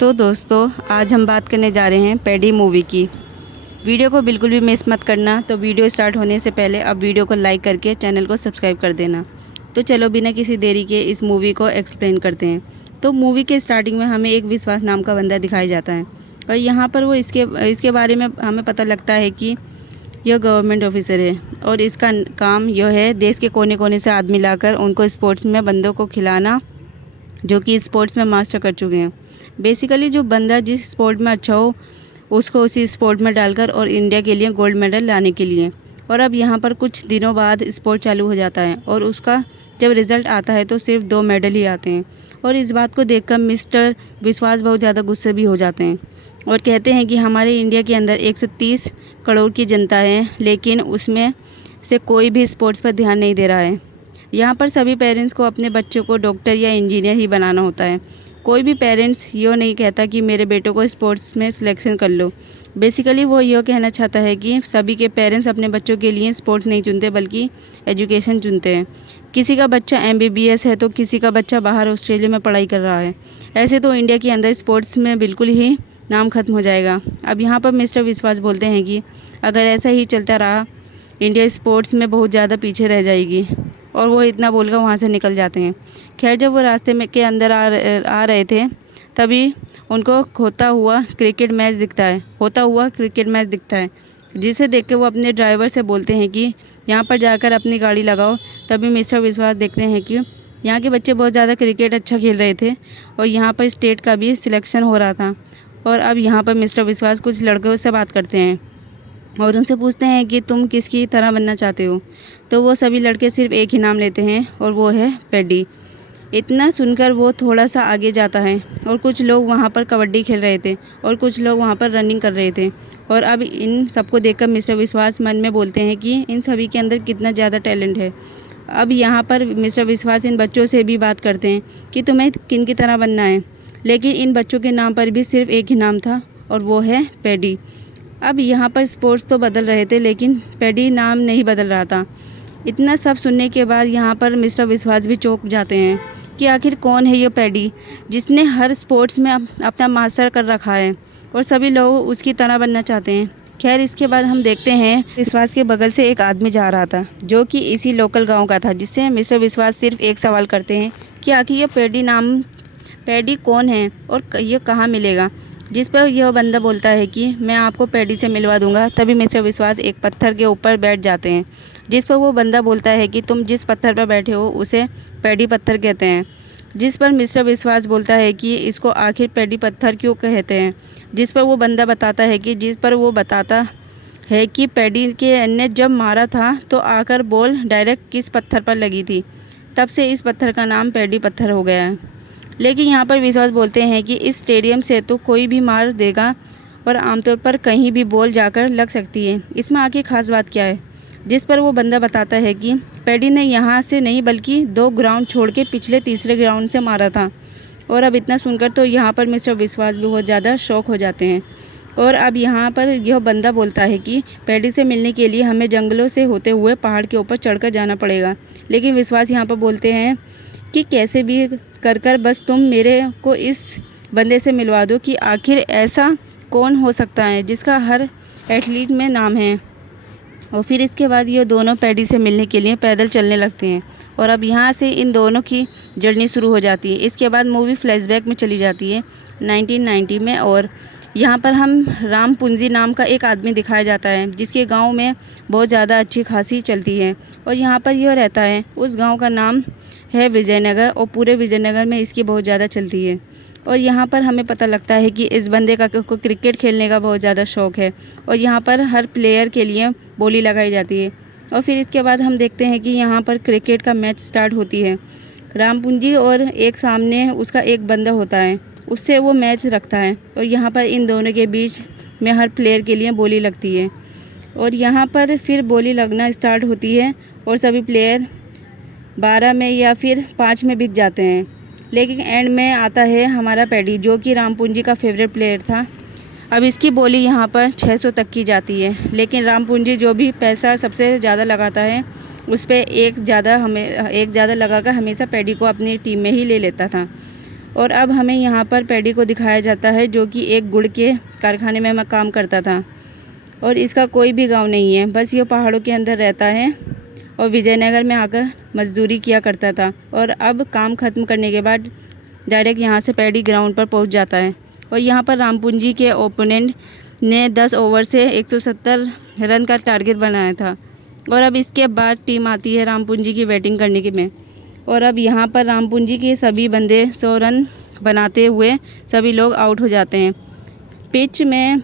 तो दोस्तों आज हम बात करने जा रहे हैं पैडी मूवी की। वीडियो को बिल्कुल भी मिस मत करना। तो वीडियो स्टार्ट होने से पहले अब वीडियो को लाइक करके चैनल को सब्सक्राइब कर देना। तो चलो बिना किसी देरी के इस मूवी को एक्सप्लेन करते हैं। तो मूवी के स्टार्टिंग में हमें एक विश्वास नाम का बंदा दिखाया जाता है और यहाँ पर वो इसके बारे में हमें पता लगता है कि यह गवर्नमेंट ऑफिसर है और इसका काम यह है देश के कोने कोने से आदमी लाकर उनको स्पोर्ट्स में बंदों को खिलाना, जो कि स्पोर्ट्स में मास्टर कर चुके हैं। बेसिकली जो बंदा जिस स्पोर्ट में अच्छा हो उसको उसी स्पोर्ट में डालकर और इंडिया के लिए गोल्ड मेडल लाने के लिए। और अब यहाँ पर कुछ दिनों बाद स्पोर्ट चालू हो जाता है और उसका जब रिज़ल्ट आता है तो सिर्फ 2 मेडल ही आते हैं। और इस बात को देखकर मिस्टर विश्वास बहुत ज़्यादा गुस्से भी हो जाते हैं और कहते हैं कि हमारे इंडिया के अंदर 130 करोड़ की जनता है, लेकिन उसमें से कोई भी स्पोर्ट्स पर ध्यान नहीं दे रहा है। यहाँ पर सभी पेरेंट्स को अपने बच्चों को डॉक्टर या इंजीनियर ही बनाना होता है। कोई भी पेरेंट्स ये नहीं कहता कि मेरे बेटों को स्पोर्ट्स में सिलेक्शन कर लो। बेसिकली वो ये कहना चाहता है कि सभी के पेरेंट्स अपने बच्चों के लिए स्पोर्ट्स नहीं चुनते बल्कि एजुकेशन चुनते हैं। किसी का बच्चा MBBS है तो किसी का बच्चा बाहर ऑस्ट्रेलिया में पढ़ाई कर रहा है। ऐसे तो इंडिया के अंदर स्पोर्ट्स में बिल्कुल ही नाम खत्म हो जाएगा। अब यहाँ पर मिस्टर विश्वास बोलते हैं कि अगर ऐसा ही चलता रहा इंडिया स्पोर्ट्स में बहुत ज़्यादा पीछे रह जाएगी, और वो इतना बोलकर वहाँ से निकल जाते हैं। खैर जब वो रास्ते में के अंदर आ रहे थे तभी उनको होता हुआ क्रिकेट मैच दिखता है, जिसे देख के वो अपने ड्राइवर से बोलते हैं कि यहाँ पर जाकर अपनी गाड़ी लगाओ। तभी मिस्टर विश्वास देखते हैं कि यहाँ के बच्चे बहुत ज़्यादा क्रिकेट अच्छा खेल रहे थे और यहाँ पर स्टेट का भी सिलेक्शन हो रहा था। और अब यहाँ पर मिस्टर विश्वास कुछ लड़कों से बात करते हैं और उनसे पूछते हैं कि तुम किसकी तरह बनना चाहते हो। तो वो सभी लड़के सिर्फ एक ही नाम लेते हैं और वो है पैडी। इतना सुनकर वो थोड़ा सा आगे जाता है और कुछ लोग वहाँ पर कबड्डी खेल रहे थे और कुछ लोग वहाँ पर रनिंग कर रहे थे। और अब इन सबको देखकर मिस्टर विश्वास मन में बोलते हैं कि इन सभी के अंदर कितना ज़्यादा टैलेंट है। अब यहाँ पर मिस्टर विश्वास इन बच्चों से भी बात करते हैं कि तुम्हें किन की तरह बनना है, लेकिन इन बच्चों के नाम पर भी सिर्फ एक ही नाम था और वो है पैडी। अब यहाँ पर स्पोर्ट्स तो बदल रहे थे लेकिन पैडी नाम नहीं बदल रहा था। इतना सब सुनने के बाद यहाँ पर मिस्टर विश्वास भी चौंक जाते हैं कि आखिर कौन है ये पैडी जिसने हर स्पोर्ट्स में अपना मास्टर कर रखा है और सभी लोग उसकी तरह बनना चाहते हैं। खैर इसके बाद हम देखते हैं विश्वास के बगल से एक आदमी जा रहा था जो कि इसी लोकल गांव का था, जिससे मिस्टर विश्वास सिर्फ एक सवाल करते हैं कि आखिर ये पैडी कौन है और ये कहाँ मिलेगा। जिस पर यह बंदा बोलता है कि मैं आपको पैडी से मिलवा दूंगा। तभी मिस्टर विश्वास एक पत्थर के ऊपर बैठ जाते हैं, जिस पर वो बंदा बोलता है कि तुम जिस पत्थर पर बैठे हो उसे पैडी पत्थर कहते हैं। जिस पर मिस्टर विश्वास बोलता है कि इसको आखिर पैडी पत्थर क्यों कहते हैं। जिस पर वो बंदा बताता है कि पैडी के ने जब मारा था तो आकर बॉल डायरेक्ट किस पत्थर पर लगी थी, तब से इस पत्थर का नाम पैडी पत्थर हो गया है। लेकिन यहाँ पर विश्वास बोलते हैं कि इस स्टेडियम से तो कोई भी मार देगा और आमतौर पर कहीं भी बॉल जाकर लग सकती है, इसमें आखिर खास बात क्या है। जिस पर वो बंदा बताता है कि पैडी ने यहाँ से नहीं बल्कि 2 ग्राउंड छोड़ के पिछले तीसरे ग्राउंड से मारा था। और अब इतना सुनकर तो यहाँ पर मिस्टर विश्वास भी बहुत ज़्यादा शौक हो जाते हैं। और अब यहाँ पर यह बंदा बोलता है कि पैडी से मिलने के लिए हमें जंगलों से होते हुए पहाड़ के ऊपर चढ़कर जाना पड़ेगा। लेकिन विश्वास यहाँ पर बोलते हैं कि कैसे भी कर बस तुम मेरे को इस बंदे से मिलवा दो कि आखिर ऐसा कौन हो सकता है जिसका हर एथलीट में नाम है। और फिर इसके बाद ये दोनों पैडी से मिलने के लिए पैदल चलने लगते हैं और अब यहाँ से इन दोनों की जर्नी शुरू हो जाती है। इसके बाद मूवी फ्लैशबैक में चली जाती है 1990 में और यहाँ पर हम राम पुंजी नाम का एक आदमी दिखाया जाता है जिसके गांव में बहुत ज़्यादा अच्छी खासी चलती है और यहाँ पर यह रहता है। उस गांव का नाम है विजयनगर और पूरे विजयनगर में इसकी बहुत ज़्यादा चलती है। और यहाँ पर हमें पता लगता है कि इस बंदे का को क्रिकेट खेलने का बहुत ज़्यादा शौक़ है और यहाँ पर हर प्लेयर के लिए बोली लगाई जाती है। और फिर इसके बाद हम देखते हैं कि यहाँ पर क्रिकेट का मैच स्टार्ट होती है। रामपुंजी और एक सामने उसका एक बंदा होता है, उससे वो मैच रखता है और यहाँ पर इन दोनों के बीच में हर प्लेयर के लिए बोली लगती है। और यहाँ पर फिर बोली लगना स्टार्ट होती है और सभी प्लेयर 12 में या फिर 5 में बिक जाते हैं। लेकिन एंड में आता है हमारा पैडी जो कि रामपुंजी का फेवरेट प्लेयर था। अब इसकी बोली यहाँ पर 600 तक की जाती है, लेकिन रामपुंजी जो भी पैसा सबसे ज़्यादा लगाता है उस पर एक ज़्यादा लगाकर हमेशा पैडी को अपनी टीम में ही ले लेता था। और अब हमें यहाँ पर पैडी को दिखाया जाता है जो कि एक गुड़ के कारखाने में काम करता था और इसका कोई भी गांव नहीं है, बस ये पहाड़ों के अंदर रहता है और विजयनगर में आकर मजदूरी किया करता था। और अब काम ख़त्म करने के बाद डायरेक्ट यहाँ से पैडी ग्राउंड पर पहुँच जाता है। और यहाँ पर रामपुंजी के ओपोनेंट ने 10 ओवर से 170 रन का टारगेट बनाया था और अब इसके बाद टीम आती है रामपुंजी की बैटिंग करने के में। और अब यहाँ पर रामपुंजी के सभी बंदे 100 रन बनाते हुए सभी लोग आउट हो जाते हैं। पिच में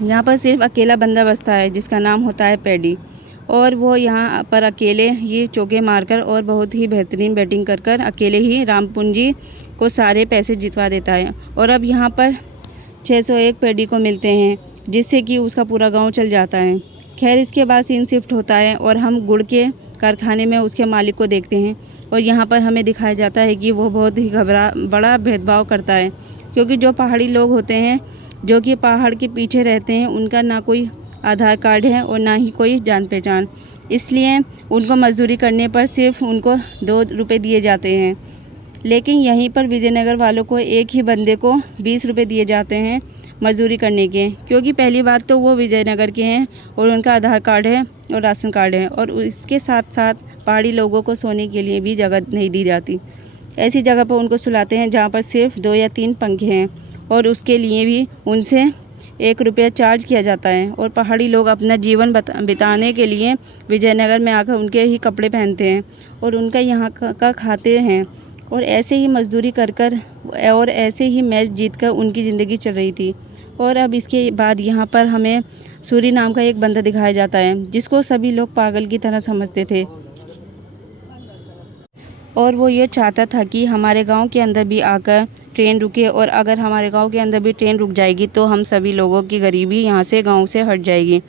यहाँ पर सिर्फ अकेला बंदा बचता है जिसका नाम होता है पैडी और वो यहाँ पर अकेले ये चौके मारकर और बहुत ही बेहतरीन बैटिंग कर कर अकेले ही रामपुंजी को सारे पैसे जितवा देता है। और अब यहाँ पर 601 पैडी को मिलते हैं जिससे कि उसका पूरा गांव चल जाता है। खैर इसके बाद सीन शिफ्ट होता है और हम गुड़ के कारखाने में उसके मालिक को देखते हैं और यहाँ पर हमें दिखाया जाता है कि वो बहुत ही बड़ा भेदभाव करता है, क्योंकि जो पहाड़ी लोग होते हैं जो कि पहाड़ के पीछे रहते हैं उनका ना कोई आधार कार्ड है और ना ही कोई जान पहचान, इसलिए उनको मजदूरी करने पर सिर्फ उनको 2 रुपये दिए जाते हैं। लेकिन यहीं पर विजयनगर वालों को एक ही बंदे को 20 रुपये दिए जाते हैं मजदूरी करने के, क्योंकि पहली बात तो वो विजयनगर के हैं और उनका आधार कार्ड है और राशन कार्ड है और इसके साथ साथ पहाड़ी लोगों को सोने के लिए भी जगह नहीं दी जाती। ऐसी जगह पर उनको सुलाते हैं जहाँ पर सिर्फ 2 या 3 पंखे हैं और उसके लिए भी उनसे 1 रुपया चार्ज किया जाता है। और पहाड़ी लोग अपना जीवन बिताने के लिए विजयनगर में आकर उनके ही कपड़े पहनते हैं और उनका यहाँ का खाते हैं और ऐसे ही मजदूरी कर कर और ऐसे ही मैच जीतकर उनकी ज़िंदगी चल रही थी। और अब इसके बाद यहाँ पर हमें सूरी नाम का एक बंदा दिखाया जाता है जिसको सभी लोग पागल की तरह समझते थे और वो ये चाहता था कि हमारे गांव के अंदर भी आकर ट्रेन रुके और अगर हमारे गांव के अंदर भी ट्रेन रुक जाएगी तो हम सभी लोगों की गरीबी यहाँ से गांव से हट जाएगी,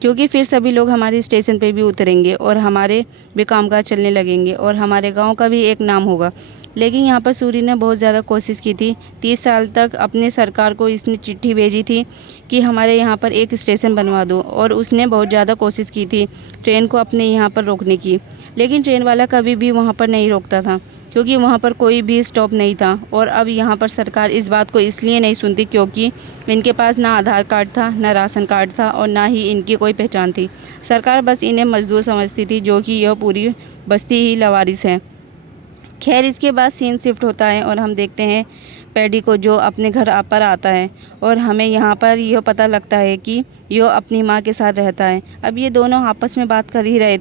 क्योंकि फिर सभी लोग हमारे स्टेशन पे भी उतरेंगे और हमारे भी कामकाज चलने लगेंगे और हमारे गांव का भी एक नाम होगा। लेकिन यहाँ पर सूरी ने बहुत ज़्यादा कोशिश की थी। 30 साल तक अपने सरकार को इसने चिट्ठी भेजी थी कि हमारे यहाँ पर एक स्टेशन बनवा दो और उसने बहुत ज़्यादा कोशिश की थी ट्रेन को अपने यहाँ पर रोकने की, लेकिन ट्रेन वाला कभी भी वहाँ पर नहीं रोकता था क्योंकि वहाँ पर कोई भी स्टॉप नहीं था। और अब यहाँ पर सरकार इस बात को इसलिए नहीं सुनती क्योंकि इनके पास ना आधार कार्ड था, ना राशन कार्ड था और ना ही इनकी कोई पहचान थी। सरकार बस इन्हें मजदूर समझती थी, जो कि यह पूरी बस्ती ही लवारिस है। खैर इसके बाद सीन शिफ्ट होता है और हम देखते हैं पैडी को जो अपने घर पर आता है और हमें यहाँ पर यह पता लगता है कि यह अपनी माँ के साथ रहता है। अब ये दोनों आपस में बात कर ही रहे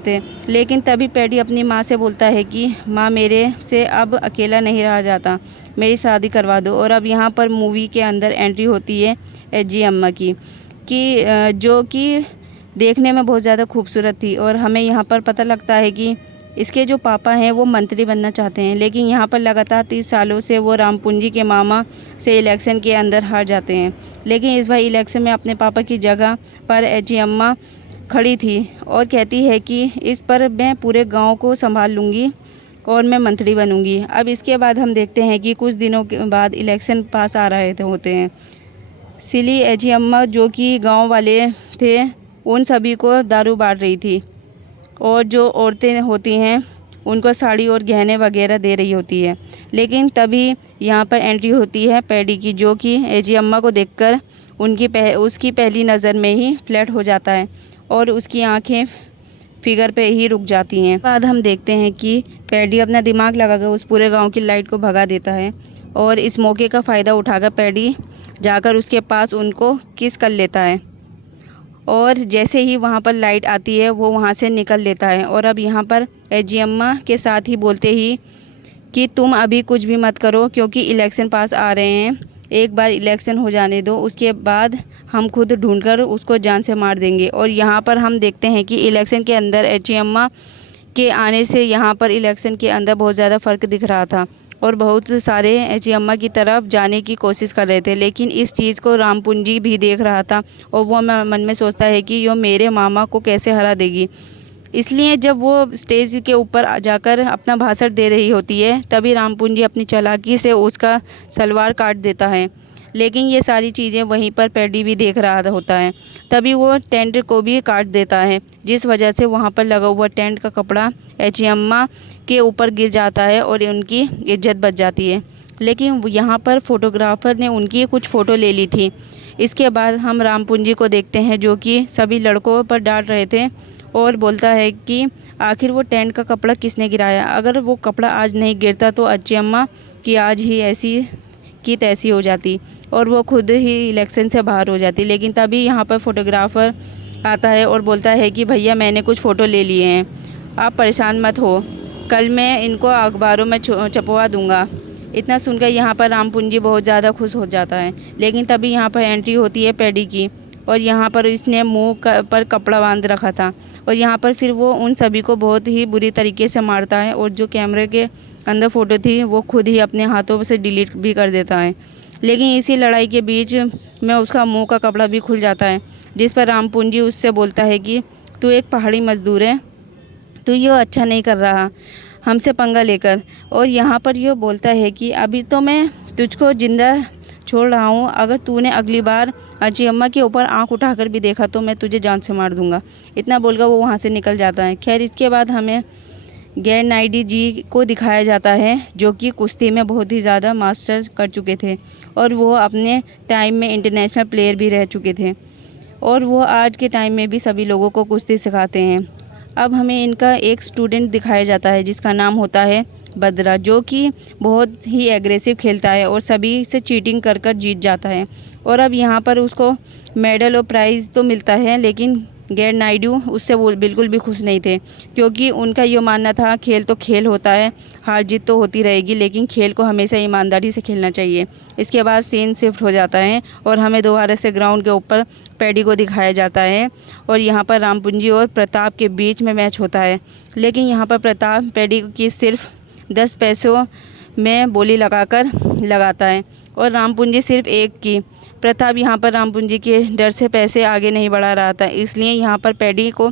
थे लेकिन तभी पैडी अपनी माँ से बोलता है कि माँ मेरे से अब अकेला नहीं रहा जाता, मेरी शादी करवा दो। और अब यहाँ पर मूवी के अंदर एंट्री होती है एजी अम्मा की जो कि देखने में बहुत ज़्यादा खूबसूरत थी और हमें यहाँ पर पता लगता है कि इसके जो पापा हैं वो मंत्री बनना चाहते हैं, लेकिन यहाँ पर लगातार 30 सालों से वो रामपुंजी के मामा से इलेक्शन के अंदर हार जाते हैं। लेकिन इस बार इलेक्शन में अपने पापा की जगह पर एजी अम्मा खड़ी थी और कहती है कि इस पर मैं पूरे गांव को संभाल लूँगी और मैं मंत्री बनूँगी। अब इसके बाद हम देखते हैं कि कुछ दिनों के बाद इलेक्शन पास आ रहे होते हैं। सिली एजी अम्मा जो कि गांव वाले थे उन सभी को दारू बांट रही थी और जो औरतें होती हैं उनको साड़ी और गहने वगैरह दे रही होती है। लेकिन तभी यहाँ पर एंट्री होती है पैडी की, जो कि एजी अम्मा को देखकर उसकी पहली नज़र में ही फ्लैट हो जाता है और उसकी आंखें फिगर पे ही रुक जाती हैं। बाद हम देखते हैं कि पैडी अपना दिमाग लगाकर उस पूरे गांव की लाइट को भगा देता है और इस मौके का फ़ायदा उठाकर पैडी जाकर उसके पास उनको किस कर लेता है और जैसे ही वहां पर लाइट आती है वो वहां से निकल लेता है। और अब यहाँ पर एजी अम्मा के साथ ही बोलते ही कि तुम अभी कुछ भी मत करो क्योंकि इलेक्शन पास आ रहे हैं, एक बार इलेक्शन हो जाने दो, उसके बाद हम खुद ढूंढकर उसको जान से मार देंगे। और यहाँ पर हम देखते हैं कि इलेक्शन के अंदर एजी अम्मा के आने से यहाँ पर इलेक्शन के अंदर बहुत ज़्यादा फ़र्क दिख रहा था और बहुत सारे एजी अम्मा की तरफ जाने की कोशिश कर रहे थे। लेकिन इस चीज़ को रामपुंजी भी देख रहा था और वो मन में सोचता है कि यो मेरे मामा को कैसे हरा देगी। इसलिए जब वो स्टेज के ऊपर जाकर अपना भाषण दे रही होती है तभी रामपुंजी अपनी चालाकी से उसका सलवार काट देता है लेकिन ये सारी चीज़ें वहीं पर पैडी भी देख रहा होता है। तभी वो टेंट को भी काट देता है, जिस वजह से वहाँ पर लगा हुआ टेंट का कपड़ा एचियम्मा के ऊपर गिर जाता है और उनकी इज्जत बच जाती है। लेकिन यहाँ पर फोटोग्राफर ने उनकी कुछ फ़ोटो ले ली थी। इसके बाद हम रामपुंजी को देखते हैं, जो कि सभी लड़कों पर डांट रहे थे और बोलता है कि आखिर वो टेंट का कपड़ा किसने गिराया। अगर वो कपड़ा आज नहीं गिरता तो अच्चियम्मा की आज ही ऐसी की तैसी हो जाती और वो खुद ही इलेक्शन से बाहर हो जाती। लेकिन तभी यहाँ पर फोटोग्राफर आता है और बोलता है कि भैया मैंने कुछ फ़ोटो ले लिए हैं, आप परेशान मत हो, कल मैं इनको अखबारों में छपवा दूँगा। इतना सुनकर यहाँ पर रामपुंजी बहुत ज़्यादा खुश हो जाता है। लेकिन तभी यहाँ पर एंट्री होती है पैडी की और यहाँ पर इसने मुंह पर कपड़ा बांध रखा था और यहाँ पर फिर वो उन सभी को बहुत ही बुरी तरीके से मारता है और जो कैमरे के अंदर फ़ोटो थी वो खुद ही अपने हाथों से डिलीट भी कर देता है। लेकिन इसी लड़ाई के बीच में उसका मुंह का कपड़ा भी खुल जाता है, जिस पर रामपुंजी उससे बोलता है कि तू एक पहाड़ी मजदूर है, तू ये अच्छा नहीं कर रहा हमसे पंगा लेकर। और यहाँ पर यह बोलता है कि अभी तो मैं तुझको जिंदा छोड़ रहा हूँ, अगर तूने अगली बार अच्चियम्मा के ऊपर आंख उठाकर भी देखा तो मैं तुझे जान से मार दूंगा। इतना बोलकर वो वहाँ से निकल जाता है। खैर इसके बाद हमें गैरनाइडी जी को दिखाया जाता है, जो कि कुश्ती में बहुत ही ज़्यादा मास्टर कर चुके थे और वो अपने टाइम में इंटरनेशनल प्लेयर भी रह चुके थे और वो आज के टाइम में भी सभी लोगों को कुश्ती सिखाते हैं। अब हमें इनका एक स्टूडेंट दिखाया जाता है जिसका नाम होता है बद्रा, जो कि बहुत ही एग्रेसिव खेलता है और सभी से चीटिंग कर कर जीत जाता है। और अब यहाँ पर उसको मेडल और प्राइज़ तो मिलता है, लेकिन गैरनाइडू उससे वो बिल्कुल भी खुश नहीं थे, क्योंकि उनका ये मानना था खेल तो खेल होता है, हार जीत तो होती रहेगी, लेकिन खेल को हमेशा ईमानदारी से खेलना चाहिए। इसके बाद सीन शिफ्ट हो जाता है और हमें दोबारा से ग्राउंड के ऊपर पैडी को दिखाया जाता है और यहाँ पर रामपुंजी और प्रताप के बीच में मैच होता है। लेकिन यहाँ पर प्रताप पैडी की सिर्फ 10 पैसों में बोली लगाता है और रामपुंजी सिर्फ 1 की। प्रताप यहाँ पर रामपुंजी के डर से पैसे आगे नहीं बढ़ा रहा था, इसलिए यहाँ पर पैडी को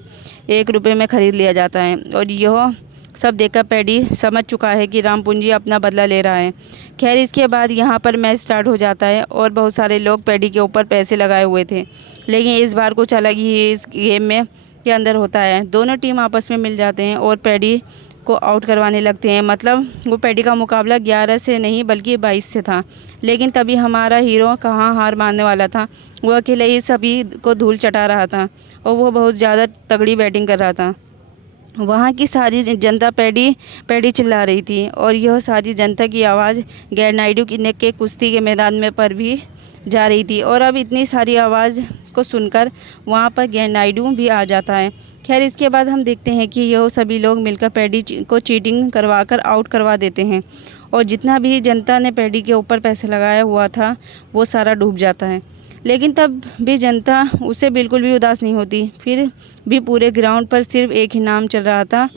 1 रुपये में ख़रीद लिया जाता है और यह सब देखकर पैडी समझ चुका है कि रामपुंजी अपना बदला ले रहा है। खैर इसके बाद यहाँ पर मैच स्टार्ट हो जाता है और बहुत सारे लोग पैडी के ऊपर पैसे लगाए हुए थे, लेकिन इस बार कुछ अलग ही इस गेम में के अंदर होता है। दोनों टीम आपस में मिल जाते हैं और पैडी को आउट करवाने लगते हैं। मतलब वो पैडी का मुकाबला 11 से नहीं बल्कि 22 से था। लेकिन तभी हमारा हीरो कहाँ हार मानने वाला था, वो अकेले ही सभी को धूल चटा रहा था और वो बहुत ज़्यादा तगड़ी बैटिंग कर रहा था। वहाँ की सारी जनता पैडी चिल्ला रही थी और यह सारी जनता की आवाज़ गैरनाइडू के कुश्ती के मैदान में पर भी जा रही थी। और अब इतनी सारी आवाज़ को सुनकर वहाँ पर गैरनाइडू भी आ जाता है। खैर इसके बाद हम देखते हैं कि यह सभी लोग मिलकर पैडी को चीटिंग करवाकर आउट करवा देते हैं और जितना भी जनता ने पैडी के ऊपर पैसे लगाया हुआ था वो सारा डूब जाता है। लेकिन तब भी जनता उससे बिल्कुल भी उदास नहीं होती। फिर भी पूरे ग्राउंड पर सिर्फ एक ही नाम चल रहा था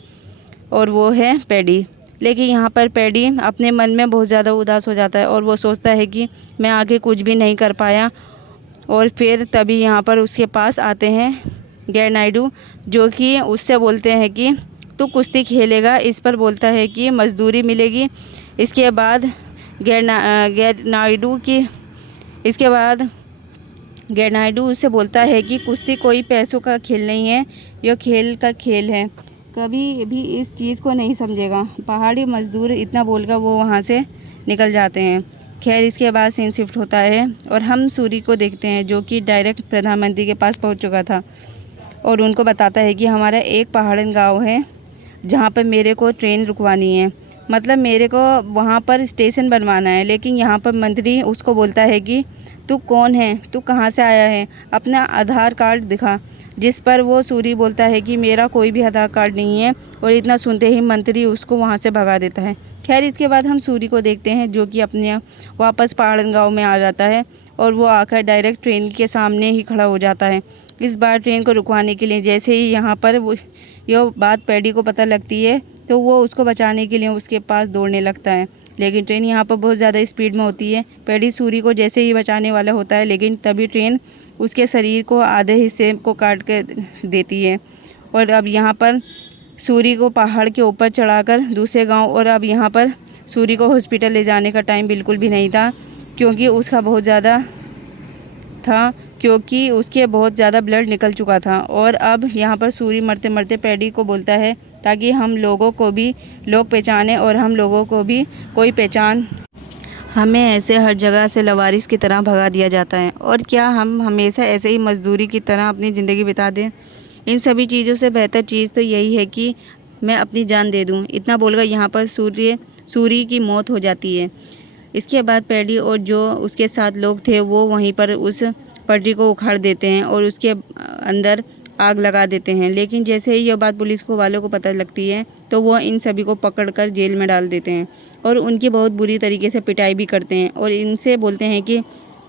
और वो है पैडी। लेकिन यहाँ पर पैडी अपने मन में बहुत ज़्यादा उदास हो जाता है और वो सोचता है कि मैं आगे कुछ भी नहीं कर पाया। और फिर तभी यहाँ पर उसके पास आते हैं गैरनाइडू, जो कि उससे बोलते हैं कि तू कुश्ती खेलेगा। इस पर बोलता है कि मजदूरी मिलेगी। इसके बाद गैरनाइडू उससे बोलता है कि कुश्ती कोई पैसों का खेल नहीं है, यह खेल का खेल है, कभी भी इस चीज़ को नहीं समझेगा। पहाड़ी मजदूर इतना बोलकर वो वहाँ से निकल जाते हैं। खैर इसके बाद सीन शिफ्ट होता है और हम सूरी को देखते हैं, जो कि डायरेक्ट प्रधानमंत्री के पास पहुँच चुका था और उनको बताता है कि हमारा एक पहाड़न गाँव है जहाँ पर मेरे को ट्रेन रुकवानी है, मतलब मेरे को वहाँ पर स्टेशन बनवाना है। लेकिन यहाँ पर मंत्री उसको बोलता है कि तू कौन है, तू कहाँ से आया है, अपना आधार कार्ड दिखा। जिस पर वो सूरी बोलता है कि मेरा कोई भी आधार कार्ड नहीं है और इतना सुनते ही मंत्री उसको वहाँ से भगा देता है। खैर इसके बाद हम सूरी को देखते हैं, जो कि अपने वापस पहाड़न गाँव में आ जाता है और वो आकर डायरेक्ट ट्रेन के सामने ही खड़ा हो जाता है। इस बार ट्रेन को रुकवाने के लिए जैसे ही यहाँ पर यह बात पैडी को पता लगती है तो वो उसको बचाने के लिए उसके पास दौड़ने लगता है। लेकिन ट्रेन यहाँ पर बहुत ज़्यादा स्पीड में होती है। पैडी सूरी को जैसे ही बचाने वाला होता है, लेकिन तभी ट्रेन उसके शरीर को आधे हिस्से को काट कर देती है। और अब यहाँ पर सूरी को पहाड़ के ऊपर चढ़ाकर दूसरे गांव, और अब यहाँ पर सूरी को हॉस्पिटल ले जाने का टाइम बिल्कुल भी नहीं था, क्योंकि उसका बहुत ज़्यादा था, क्योंकि उसके बहुत ज़्यादा ब्लड निकल चुका था। और अब यहाँ पर सूरी मरते मरते पैडी को बोलता है ताकि हम लोगों को भी लोग पहचाने और हम लोगों को भी कोई पहचान। हमें ऐसे हर जगह से लवारिस की तरह भगा दिया जाता है, और क्या हम हमेशा ऐसे ही मजदूरी की तरह अपनी ज़िंदगी बिता दें? इन सभी चीज़ों से बेहतर चीज़ तो यही है कि मैं अपनी जान दे दूं। इतना बोलकर यहाँ पर सूरी की मौत हो जाती है। इसके बाद पैडी और जो उसके साथ लोग थे वो वहीं पर उस पटरी को उखाड़ देते हैं और उसके अंदर आग लगा देते हैं। लेकिन जैसे ही यह बात पुलिस को वालों को पता लगती है तो वो इन सभी को पकड़कर जेल में डाल देते हैं और उनकी बहुत बुरी तरीके से पिटाई भी करते हैं और इनसे बोलते हैं कि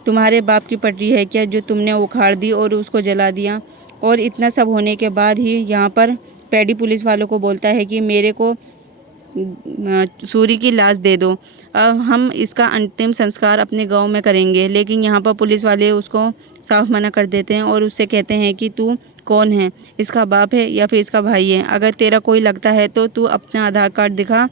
तुम्हारे बाप की पटरी है क्या जो तुमने उखाड़ दी और उसको जला दिया। और इतना सब होने के बाद ही यहाँ पर पैडी पुलिस वालों को बोलता है कि मेरे को सूरी की लाश दे दो, अब हम इसका अंतिम संस्कार अपने गांव में करेंगे। लेकिन यहाँ पर पुलिस वाले उसको साफ मना कर देते हैं और उससे कहते हैं कि तू कौन है, इसका बाप है या फिर इसका भाई है? अगर तेरा कोई लगता है तो तू अपना आधार कार्ड दिखा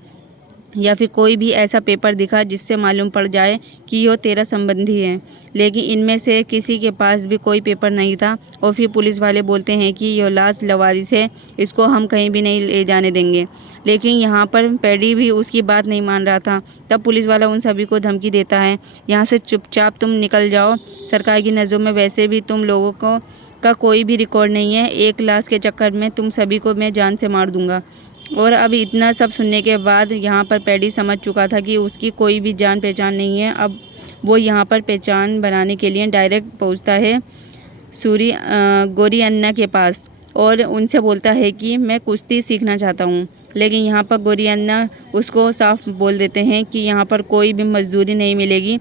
या फिर कोई भी ऐसा पेपर दिखा जिससे मालूम पड़ जाए कि यो तेरा संबंधी है। लेकिन इनमें से किसी के पास भी कोई पेपर नहीं था और फिर पुलिस वाले बोलते हैं कि यह लाश लवारिस है, इसको हम कहीं भी नहीं ले जाने देंगे। लेकिन यहाँ पर पैडी भी उसकी बात नहीं मान रहा था। तब पुलिस वाला उन सभी को धमकी देता है, यहाँ से चुपचाप तुम निकल जाओ, सरकार की नज़रों में वैसे भी तुम लोगों का कोई भी रिकॉर्ड नहीं है, एक लाश के चक्कर में तुम सभी को मैं जान से मार दूंगा। और अब इतना सब सुनने के बाद यहाँ पर पैडी समझ चुका था कि उसकी कोई भी जान पहचान नहीं है। अब वो यहाँ पर पहचान बनाने के लिए डायरेक्ट पहुँचता है गोरी अन्ना के पास और उनसे बोलता है कि मैं कुश्ती सीखना चाहता हूँ। लेकिन यहाँ पर गोरी अन्ना उसको साफ बोल देते हैं कि यहाँ पर कोई भी मजदूरी नहीं मिलेगी।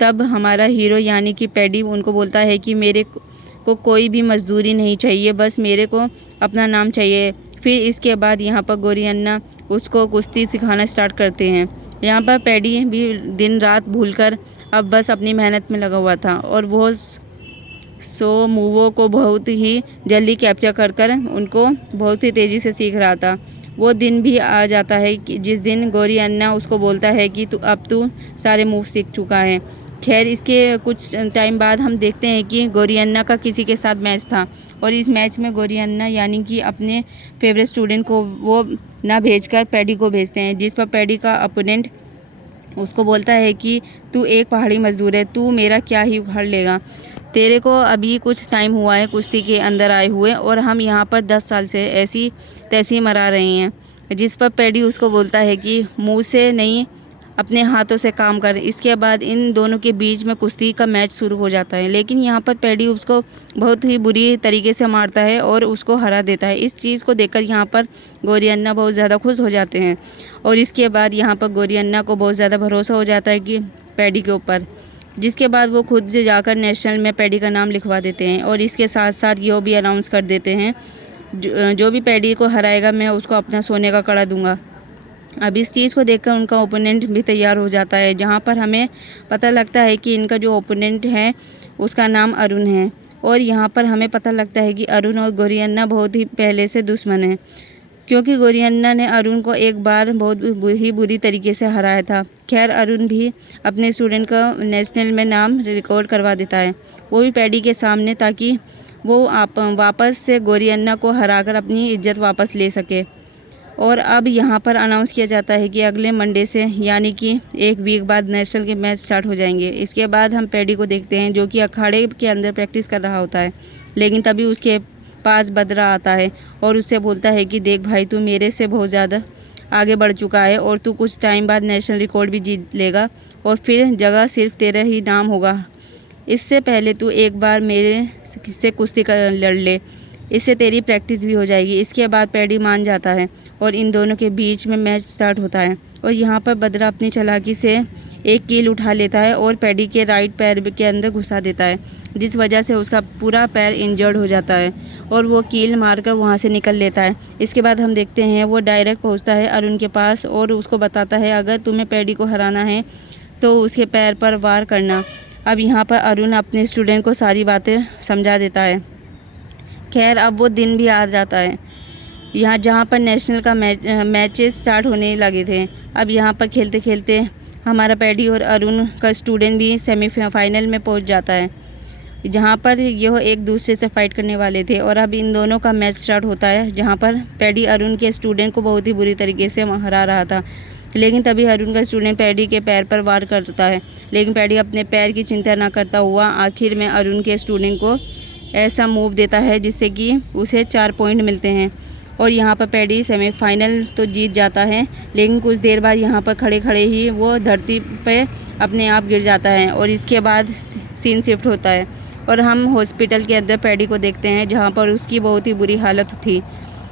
तब हमारा हीरो यानी कि पैडी उनको बोलता है कि मेरे को कोई भी मजदूरी नहीं चाहिए, बस मेरे को अपना नाम चाहिए। फिर इसके बाद यहाँ पर गोरी अन्ना उसको कुश्ती सिखाना स्टार्ट करते हैं। यहाँ पर पैडी भी दिन रात भूलकर अब बस अपनी मेहनत में लगा हुआ था और वो सो मूवों को बहुत ही जल्दी कैप्चर कर उनको बहुत ही तेज़ी से सीख रहा था। वो दिन भी आ जाता है कि जिस दिन गोरी अन्ना उसको बोलता है कि तू सारे मूव सीख चुका है। खैर इसके कुछ टाइम बाद हम देखते हैं कि गोरी अन्ना का किसी के साथ मैच था और इस मैच में गोरी अन्ना यानी कि अपने फेवरेट स्टूडेंट को वो ना भेजकर पैडी को भेजते हैं, जिस पर पैडी का अपोनेंट उसको बोलता है कि तू एक पहाड़ी मजदूर है, तू मेरा क्या ही उखाड़ लेगा, तेरे को अभी कुछ टाइम हुआ है कुश्ती के अंदर आए हुए और हम यहाँ पर 10 साल से ऐसी तैसी मरा रहे हैं। जिस पर पैडी उसको बोलता है कि मुँह से नहीं अपने हाथों से काम कर। इसके बाद इन दोनों के बीच में कुश्ती का मैच शुरू हो जाता है। लेकिन यहाँ पर पैडी उसको बहुत ही बुरी तरीके से मारता है और उसको हरा देता है। इस चीज़ को देखकर यहाँ पर गोरी अन्ना बहुत ज़्यादा खुश हो जाते हैं और इसके बाद यहाँ पर गोरी अन्ना को बहुत ज़्यादा भरोसा हो जाता है कि पैडी के ऊपर, जिसके बाद वो खुद से जाकर नेशनल में पैडी का नाम लिखवा देते हैं और इसके साथ साथ ये भी अनाउंस कर देते हैं जो भी पैडी को हराएगा मैं उसको अपना सोने का कड़ा दूंगा। अब इस चीज़ को देखकर उनका ओपोनेंट भी तैयार हो जाता है, जहाँ पर हमें पता लगता है कि इनका जो ओपोनेंट है उसका नाम अरुण है। और यहाँ पर हमें पता लगता है कि अरुण और गोरी अन्ना बहुत ही पहले से दुश्मन हैं, क्योंकि गोरी अन्ना ने अरुण को एक बार बहुत ही बुरी तरीके से हराया था। खैर अरुण भी अपने स्टूडेंट का नेशनल में नाम रिकॉर्ड करवा देता है, वो भी पैडी के सामने, ताकि वो वापस से गोरी अन्ना को हराकर अपनी इज्जत वापस ले सके। और अब यहाँ पर अनाउंस किया जाता है कि अगले मंडे से यानी कि एक वीक बाद नेशनल के मैच स्टार्ट हो जाएंगे। इसके बाद हम पैडी को देखते हैं जो कि अखाड़े के अंदर प्रैक्टिस कर रहा होता है, लेकिन तभी उसके पास बदरा आता है और उससे बोलता है कि देख भाई, तू मेरे से बहुत ज़्यादा आगे बढ़ चुका है और तू कुछ टाइम बाद नेशनल रिकॉर्ड भी जीत लेगा और फिर जगह सिर्फ तेरा ही नाम होगा। इससे पहले तू एक बार मेरे से कुश्ती लड़ ले, इससे तेरी प्रैक्टिस भी हो जाएगी। इसके बाद पैडी मान जाता है और इन दोनों के बीच में मैच स्टार्ट होता है और यहाँ पर बदरा अपनी चालाकी से एक कील उठा लेता है और पैडी के राइट पैर के अंदर घुसा देता है, जिस वजह से उसका पूरा पैर इंजर्ड हो जाता है और वो कील मारकर वहाँ से निकल लेता है। इसके बाद हम देखते हैं वो डायरेक्ट पहुँचता है अरुण के पास और उसको बताता है अगर तुम्हें पैडी को हराना है तो उसके पैर पर वार करना। अब यहाँ पर अरुण अपने स्टूडेंट को सारी बातें समझा देता है। खैर अब वो दिन भी आ जाता है यहाँ जहाँ पर नेशनल का मैचेस स्टार्ट होने लगे थे। अब यहाँ पर खेलते खेलते हमारा पैडी और अरुण का स्टूडेंट भी सेमीफाइनल में पहुंच जाता है, जहां पर यह एक दूसरे से फाइट करने वाले थे। और अब इन दोनों का मैच स्टार्ट होता है, जहां पर पैडी अरुण के स्टूडेंट को बहुत ही बुरी तरीके से हरा रहा था। लेकिन तभी अरुण का स्टूडेंट पैडी के पैर पर वार करता है, लेकिन पैडी अपने पैर की चिंता ना करता हुआ आखिर में अरुण के स्टूडेंट को ऐसा मूव देता है जिससे कि उसे 4 पॉइंट मिलते हैं। और यहाँ पर पैडी सेमीफाइनल तो जीत जाता है, लेकिन कुछ देर बाद यहाँ पर खड़े खड़े ही वो धरती पे अपने आप गिर जाता है। और इसके बाद सीन शिफ्ट होता है और हम हॉस्पिटल के अंदर पैडी को देखते हैं, जहाँ पर उसकी बहुत ही बुरी हालत थी।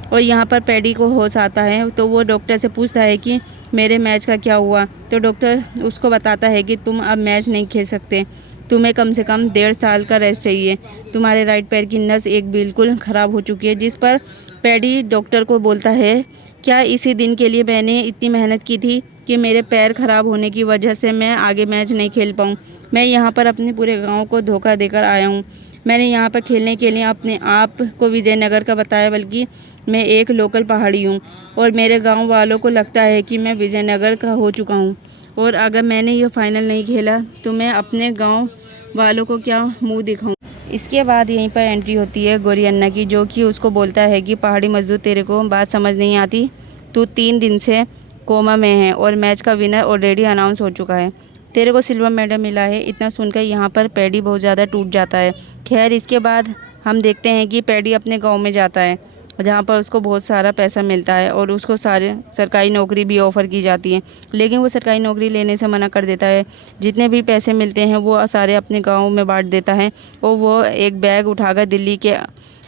और यहाँ पर पैडी को होश आता है, तो वो डॉक्टर से पूछता है कि मेरे मैच का क्या हुआ। तो डॉक्टर उसको बताता है कि तुम अब मैच नहीं खेल सकते, तुम्हें कम से कम 1.5 साल का रेस्ट चाहिए। तुम्हारे राइट पैर की नस एक बिल्कुल ख़राब हो चुकी है। जिस पर पैडी डॉक्टर को बोलता है, क्या इसी दिन के लिए मैंने इतनी मेहनत की थी कि मेरे पैर ख़राब होने की वजह से मैं आगे मैच नहीं खेल पाऊँ। मैं यहाँ पर अपने पूरे गाँव को धोखा देकर आया हूँ। मैंने यहाँ पर खेलने के लिए अपने आप को विजयनगर का बताया, बल्कि मैं एक लोकल पहाड़ी हूँ और मेरे गांव वालों को लगता है कि मैं विजयनगर का हो चुका हूँ। और अगर मैंने ये फाइनल नहीं खेला तो मैं अपने गांव वालों को क्या मुंह दिखाऊं। इसके बाद यहीं पर एंट्री होती है गौरी अन्ना की, जो कि उसको बोलता है कि पहाड़ी मजदूर, तेरे को बात समझ नहीं आती, तू 3 दिन से कोमा में है और मैच का विनर ऑलरेडी अनाउंस हो चुका है, तेरे को सिल्वर मेडल मिला है। इतना सुनकर यहाँ पर पैडी बहुत ज़्यादा टूट जाता है। खैर, इसके बाद हम देखते हैं कि पैडी अपने गाँव में जाता है, जहाँ पर उसको बहुत सारा पैसा मिलता है और उसको सारे सरकारी नौकरी भी ऑफ़र की जाती है, लेकिन वो सरकारी नौकरी लेने से मना कर देता है। जितने भी पैसे मिलते हैं वो सारे अपने गांव में बांट देता है और वो एक बैग उठाकर दिल्ली के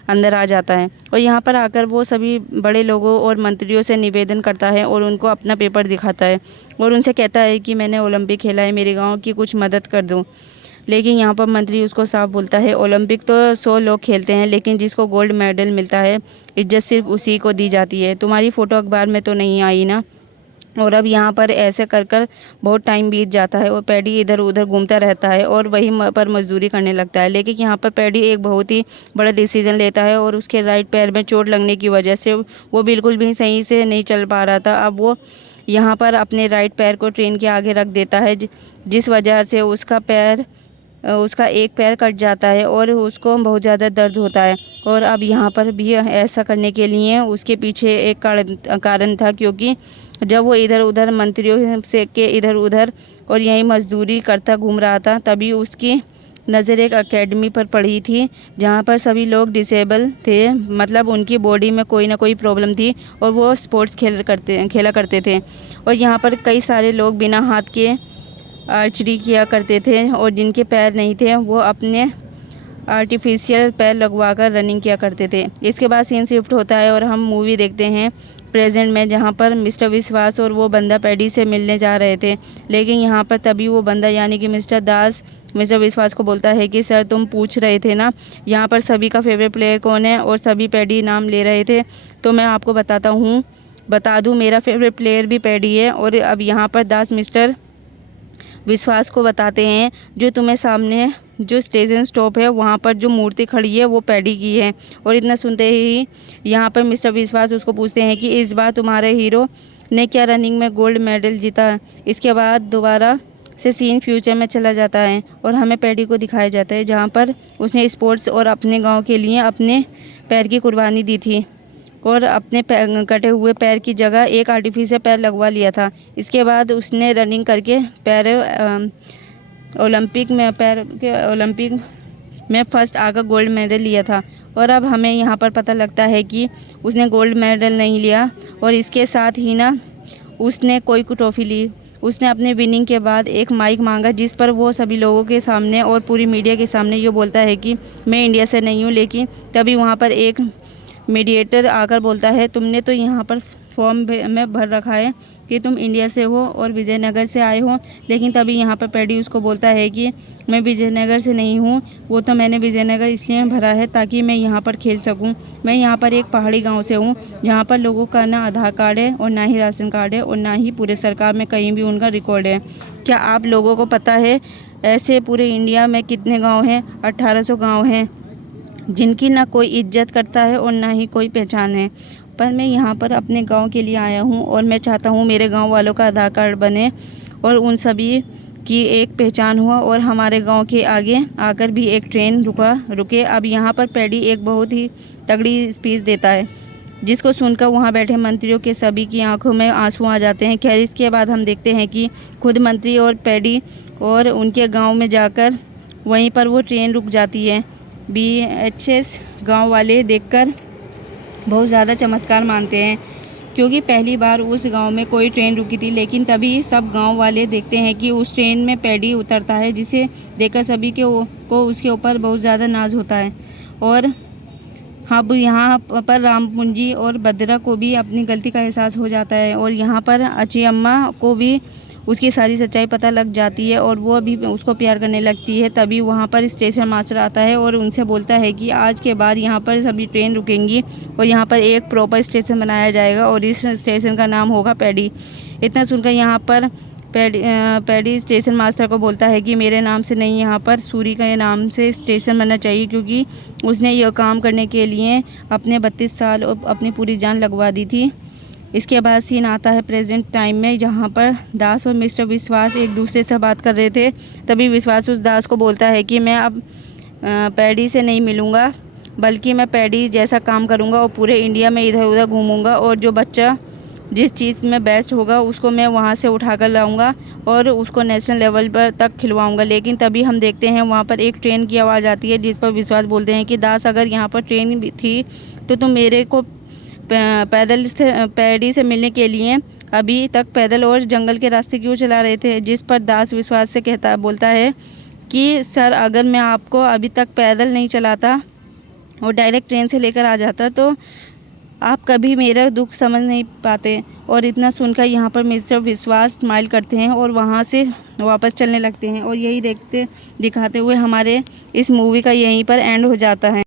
अंदर आ जाता है। और यहाँ पर आकर वो सभी बड़े लोगों और मंत्रियों से निवेदन करता है और उनको अपना पेपर दिखाता है और उनसे कहता है कि मैंने ओलंपिक खेला है, मेरे गाँव की कुछ मदद कर दो। लेकिन यहाँ पर मंत्री उसको साफ बोलता है, ओलंपिक तो 100 लोग खेलते हैं, लेकिन जिसको गोल्ड मेडल मिलता है इज्जत सिर्फ उसी को दी जाती है। तुम्हारी फ़ोटो अखबार में तो नहीं आई ना। और अब यहाँ पर ऐसे कर कर बहुत टाइम बीत जाता है और पैडी इधर उधर घूमता रहता है और वहीं पर मजदूरी करने लगता है। लेकिन यहाँ पर पैडी एक बहुत ही बड़ा डिसीजन लेता है और उसके राइट पैर में चोट लगने की वजह से वो बिल्कुल भी सही से नहीं चल पा रहा था। अब वो यहाँ पर अपने राइट पैर को ट्रेन के आगे रख देता है, जिस वजह से उसका एक पैर कट जाता है और उसको बहुत ज़्यादा दर्द होता है। और अब यहाँ पर भी ऐसा करने के लिए उसके पीछे एक कारण था, क्योंकि जब वो इधर उधर मंत्रियों से के इधर उधर और यहीं मजदूरी करता घूम रहा था, तभी उसकी नज़र एक एकेडमी पर पड़ी थी, जहाँ पर सभी लोग डिसेबल थे, मतलब उनकी बॉडी में कोई ना कोई प्रॉब्लम थी और वो स्पोर्ट्स खेला करते थे। और यहाँ पर कई सारे लोग बिना हाथ के आर्चरी किया करते थे और जिनके पैर नहीं थे वो अपने आर्टिफिशियल पैर लगवाकर रनिंग किया करते थे। इसके बाद सीन शिफ्ट होता है और हम मूवी देखते हैं प्रेजेंट में, जहाँ पर मिस्टर विश्वास और वो बंदा पैडी से मिलने जा रहे थे। लेकिन यहाँ पर तभी वो बंदा यानी कि मिस्टर दास मिस्टर विश्वास को बोलता है कि सर, तुम पूछ रहे थे ना यहाँ पर सभी का फेवरेट प्लेयर कौन है और सभी पैडी नाम ले रहे थे, तो मैं आपको बता दूँ मेरा फेवरेट प्लेयर भी पैडी है। और अब यहाँ पर दास मिस्टर विश्वास को बताते हैं, जो तुम्हें सामने जो स्टेशन स्टॉप है वहाँ पर जो मूर्ति खड़ी है वो पैडी की है। और इतना सुनते ही यहाँ पर मिस्टर विश्वास उसको पूछते हैं कि इस बार तुम्हारे हीरो ने क्या रनिंग में गोल्ड मेडल जीता। इसके बाद दोबारा से सीन फ्यूचर में चला जाता है और हमें पैडी को दिखाया जाता है, जहाँ पर उसने स्पोर्ट्स और अपने गाँव के लिए अपने पैर की कुर्बानी दी थी और अपने कटे हुए पैर की जगह एक आर्टिफिशियल पैर लगवा लिया था। इसके बाद उसने रनिंग करके ओलंपिक में फर्स्ट आकर गोल्ड मेडल लिया था। और अब हमें यहाँ पर पता लगता है कि उसने गोल्ड मेडल नहीं लिया और इसके साथ ही ना उसने कोई ट्रॉफी ली। उसने अपने विनिंग के बाद एक माइक मांगा, जिस पर वो सभी लोगों के सामने और पूरी मीडिया के सामने ये बोलता है कि मैं इंडिया से नहीं हूँ। लेकिन तभी वहाँ पर एक मीडिएटर आकर बोलता है, तुमने तो यहाँ पर फॉर्म में भर रखा है कि तुम इंडिया से हो और विजयनगर से आए हो। लेकिन तभी यहाँ पर पैडी उसको बोलता है कि मैं विजयनगर से नहीं हूँ, वो तो मैंने विजयनगर इसलिए भरा है ताकि मैं यहाँ पर खेल सकूँ। मैं यहाँ पर एक पहाड़ी गांव से हूँ, जहाँ पर लोगों का ना आधार कार्ड है और ना ही राशन कार्ड है और ना ही पूरे सरकार में कहीं भी उनका रिकॉर्ड है। क्या आप लोगों को पता है ऐसे पूरे इंडिया में कितने गाँव हैं? 1800 गाँव हैं, जिनकी ना कोई इज्जत करता है और ना ही कोई पहचान है। पर मैं यहाँ पर अपने गांव के लिए आया हूँ और मैं चाहता हूँ मेरे गांव वालों का आधार कार्ड बने और उन सभी की एक पहचान हुआ और हमारे गांव के आगे आकर भी एक ट्रेन रुके। अब यहाँ पर पैडी एक बहुत ही तगड़ी स्पीच देता है, जिसको सुनकर वहाँ बैठे मंत्रियों के सभी की आंखों में आंसू आ जाते हैं। खैर, इसके बाद हम देखते हैं कि खुद मंत्री और पैडी और उनके गांव में जाकर वहीं पर वो ट्रेन रुक जाती है। BHS गांव वाले देखकर बहुत ज़्यादा चमत्कार मानते हैं, क्योंकि पहली बार उस गांव में कोई ट्रेन रुकी थी। लेकिन तभी सब गांव वाले देखते हैं कि उस ट्रेन में पैडी उतरता है, जिसे देखकर सभी को उसके ऊपर बहुत ज़्यादा नाज होता है। और अब यहाँ पर रामपुंजी और भद्रा को भी अपनी गलती का एहसास हो जाता है और यहाँ पर अच्छी अम्मा को भी उसकी सारी सच्चाई पता लग जाती है और वो भी उसको प्यार करने लगती है। तभी वहाँ पर स्टेशन मास्टर आता है और उनसे बोलता है कि आज के बाद यहाँ पर सभी ट्रेन रुकेंगी और यहाँ पर एक प्रॉपर स्टेशन बनाया जाएगा और इस स्टेशन का नाम होगा पैडी। इतना सुनकर यहाँ पर पैडी स्टेशन मास्टर को बोलता है कि मेरे नाम से नहीं, यहाँ पर सूरी के नाम से स्टेशन बनना चाहिए, क्योंकि उसने यह काम करने के लिए अपने 32 साल और अपनी पूरी जान लगवा दी थी। इसके बाद सीन आता है प्रेजेंट टाइम में, जहाँ पर दास और मिस्टर विश्वास एक दूसरे से बात कर रहे थे। तभी विश्वास उस दास को बोलता है कि मैं अब पैडी से नहीं मिलूँगा, बल्कि मैं पैडी जैसा काम करूँगा और पूरे इंडिया में इधर उधर घूमूँगा और जो बच्चा जिस चीज़ में बेस्ट होगा उसको मैं वहाँ से उठा कर लाऊँगा और उसको नेशनल लेवल पर तक खिलवाऊँगा। लेकिन तभी हम देखते हैं वहाँ पर एक ट्रेन की आवाज़ आती है, जिस पर विश्वास बोलते हैं कि दास, अगर यहाँ पर ट्रेन भी थी तो तुम मेरे को पैदल से पैडी से मिलने के लिए अभी तक पैदल और जंगल के रास्ते क्यों चला रहे थे। जिस पर दास विश्वास से बोलता है कि सर, अगर मैं आपको अभी तक पैदल नहीं चलाता और डायरेक्ट ट्रेन से लेकर आ जाता तो आप कभी मेरा दुख समझ नहीं पाते। और इतना सुनकर यहाँ पर मिस्टर विश्वास स्माइल करते हैं और वहाँ से वापस चलने लगते हैं। और यही दिखाते हुए हमारे इस मूवी का यहीं पर एंड हो जाता है।